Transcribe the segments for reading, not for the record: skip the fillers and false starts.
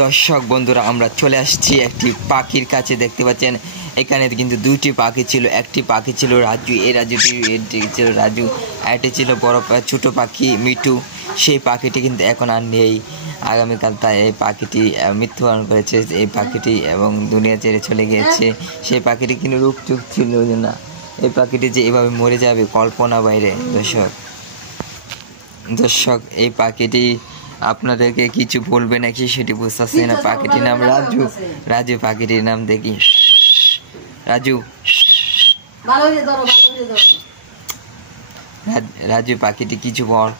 দর্শক বন্ধুরা, আমরা চলে আসছি একটি পাখির কাছে। দেখতে পাচ্ছেন এখানে কিন্তু দুইটি পাখি ছিল। একটি পাখি ছিল রাজু, এই রাজুটি ছিল রাজু, এটি ছিল বড় ছোট পাখি মিঠু। সেই পাখিটি কিন্তু এখন আর নেই। আগামীকাল তাই এই পাখিটি মৃত্যুবরণ করেছে এই পাখিটি এবং দুনিয়া ছেড়ে চলে গিয়েছে। সেই পাখিটি কিন্তু রূপচুপ ছিল না। এই পাখিটি যে এভাবে মরে যাবে কল্পনা বাইরে। দর্শক এই পাখিটি আপনাদেরকে কিছু বলবে নাকি সেটি বুঝতেছি না। পাখিটির নাম রাজু। রাজু পাখিটির নাম দেখি রাজু। রাজু পাখিটি কিছু বল।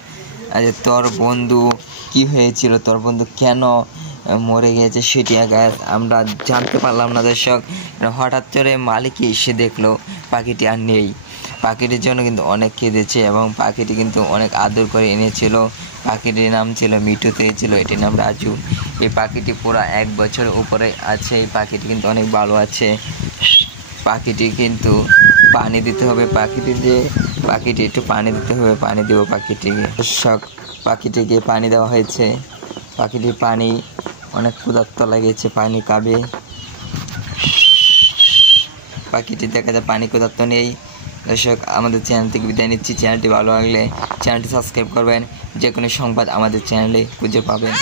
তোর বন্ধু কি হয়েছিল, তোর বন্ধু কেন মরে গিয়েছে সেটি আমরা জানতে পারলাম না। দর্শক হঠাৎ করে মালিক এসে দেখলো পাখিটি আর নেই। পাখিটির জন্য কিন্তু অনেক কেঁদেছে এবং পাখিটি কিন্তু অনেক আদর করে এনেছিল। পাখিটির নাম ছিল মিঠু, ছিল এটির নাম রাজু। এই পাখিটি পুরো 1 বছর উপরে আছে। এই পাখিটি কিন্তু অনেক ভালো আছে। পাখিটি কিন্তু পানি দিতে হবে, পাখিটি একটু পানি দিতে হবে, পানি দেবো পাখিটিকে। পাখিটিকে পানি দেওয়া হয়েছে। পাখিটির পানি অনেক ক্ষুধার্ত লেগেছে, পানি খাবে। পাখিটি দেখা যায় পানি ক্ষুধার্ত নেই। দর্শক আমাদের চ্যানেল থেকে বিদায় নিচ্ছি। চ্যানেলটি ভালো লাগলে চ্যানেলটি সাবস্ক্রাইব করবেন। যে কোনো সংবাদ আমাদের চ্যানেলে খুঁজে পাবেন।